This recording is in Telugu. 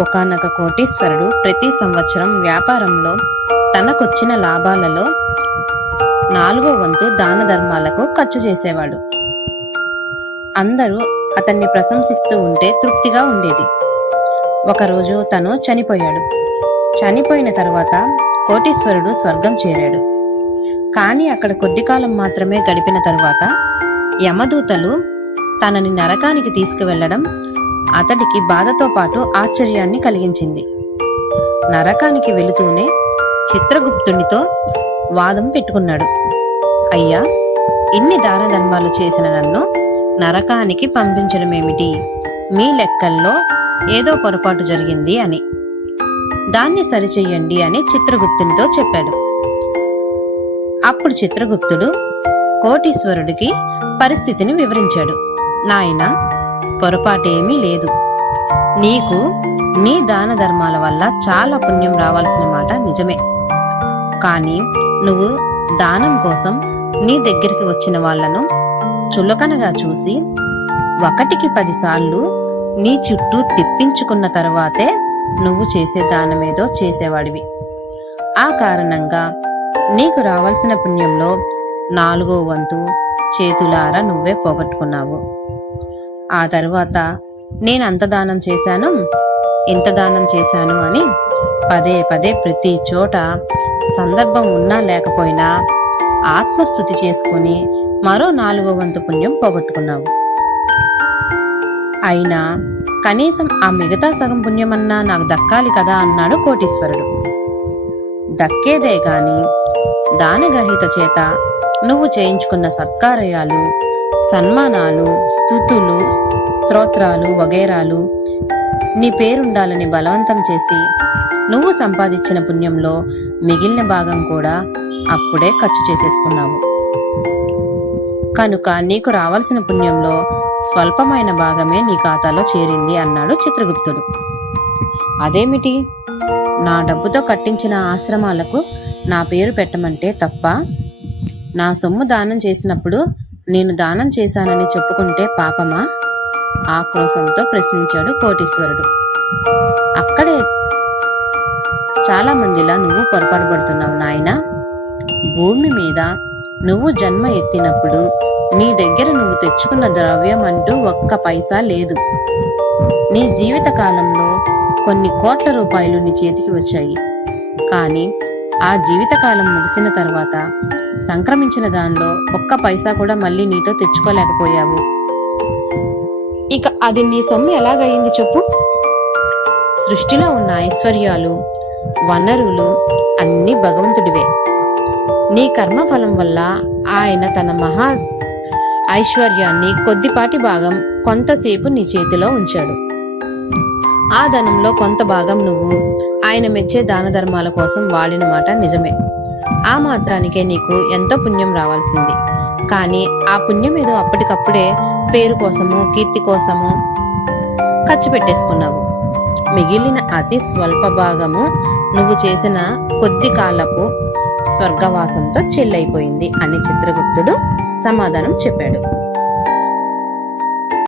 ఒకనొక కోటీశ్వరుడు ప్రతి సంవత్సరం వ్యాపారంలో తనకొచ్చిన లాభాలలో నాలుగో వంతు దాన ధర్మాలకు ఖర్చు చేసేవాడు. అందరూ అతన్ని ప్రశంసిస్తూ ఉంటే తృప్తిగా ఉండేది. ఒకరోజు తను చనిపోయాడు. చనిపోయిన తర్వాత కోటీశ్వరుడు స్వర్గం చేరాడు. కానీ అక్కడ కొద్ది కాలం మాత్రమే గడిపిన తరువాత యమదూతలు తనని నరకానికి తీసుకువెళ్ళడం అతడికి బాధతో పాటు ఆశ్చర్యాన్ని కలిగించింది. నరకానికి వెళుతూనే చిత్రగుప్తునితో వాదం పెట్టుకున్నాడు. అయ్యా ఇన్ని దాన ధర్మాలు చేసిన నన్ను నరకానికి పంపించడమేమిటి? మీ లెక్కల్లో ఏదో పొరపాటు జరిగింది అని. దాన్ని సరిచెయ్యండి అని చిత్రగుప్తునితో చెప్పాడు. అప్పుడు చిత్రగుప్తుడు కోటీశ్వరుడికి పరిస్థితిని వివరించాడు. నాయన పొరపాటేమీ లేదు. నీకు నీ దాన ధర్మాల వల్ల చాలా పుణ్యం రావాల్సిన మాట నిజమే. కానీ నువ్వు దానం కోసం నీ దగ్గరికి వచ్చిన వాళ్ళను చులకనగా చూసి ఒకటికి పదిసార్లు నీ చుట్టూ తిప్పించుకున్న తర్వాతే నువ్వు చేసే దానమేదో చేసేవాడివి. ఆ కారణంగా నీకు రావాల్సిన పుణ్యంలో నాలుగో వంతు చేతులారా నువ్వే పోగొట్టుకున్నావు. ఆ తరువాత నేను అంత దానం చేశాను ఇంత దానం చేశాను అని పదే పదే ప్రతి చోట సందర్భం ఉన్నా లేకపోయినా ఆత్మస్థుతి చేసుకుని మరో నాలుగో వంతు పుణ్యం పోగొట్టుకున్నావు. అయినా కనీసం ఆ మిగతా సగం పుణ్యమన్నా నాకు దక్కాలి కదా అన్నాడు కోటీశ్వరుడు. దక్కేదే గాని దానగ్రహీత చేత నువ్వు చేయించుకున్న సత్కార్యాలు సన్మానాలు స్థుతులు స్తోత్రాలు వగేరాలు. నీ పేరుండాలని బలవంతం చేసి నువ్వు సంపాదించిన పుణ్యంలో మిగిలిన భాగం కూడా అప్పుడే ఖర్చు చేసేసుకున్నావు. కనుక నీకు రావాల్సిన పుణ్యంలో స్వల్పమైన భాగమే నీ ఖాతాలో చేరింది అన్నాడు చిత్రగుప్తుడు. అదేమిటి? నా డబ్బుతో కట్టించిన ఆశ్రమాలకు నా పేరు పెట్టమంటే తప్ప నా సొమ్ము దానం చేసినప్పుడు నేను దానం చేశానని చెప్పుకుంటే పాపమా? ఆక్రోశంతో ప్రశ్నించాడు కోటీశ్వరుడు. అక్కడే చాలా మందిలా నువ్వు పొరపాటు పడుతున్నావు నాయనా. భూమి మీద నువ్వు జన్మ ఎత్తినప్పుడు నీ దగ్గర నువ్వు తెచ్చుకున్న ద్రవ్యం అంటూ ఒక్క పైసా లేదు. నీ జీవిత కాలంలో కొన్ని కోట్ల రూపాయలు నీ చేతికి వచ్చాయి. కానీ ఆ జీవితకాలం ముగిసిన తర్వాత సంక్రమించిన దానిలో ఒక్క పైసా కూడా మళ్ళీ నీతో తెచ్చుకోలేకపోయావు. ఇక అది నీ సొమ్ము ఎలాగయింది చెప్పు. సృష్టిలో ఉన్న ఐశ్వర్యాలు వనరులు అన్నీ భగవంతుడివే. నీ కర్మఫలం వల్ల ఆయన తన మహా ఐశ్వర్యాన్ని కొద్దిపాటి భాగం కొంతసేపు నీ చేతిలో ఉంచాడు. ఆ ధనంలో కొంత భాగం నువ్వు ఆయన మెచ్చే దాన ధర్మాల కోసం వాడిన మాట నిజమే. ఆ మాత్రానికే నీకు ఎంతో పుణ్యం రావాల్సింది. కానీ ఆ పుణ్యం ఏదో అప్పటికప్పుడే పేరు కోసము కీర్తి కోసము ఖర్చు పెట్టేసుకున్నావు. మిగిలిన అతి స్వల్ప భాగము నువ్వు చేసిన కొద్ది కాలపు స్వర్గవాసంతో చెల్లైపోయింది అని చిత్రగుప్తుడు సమాధానం చెప్పాడు.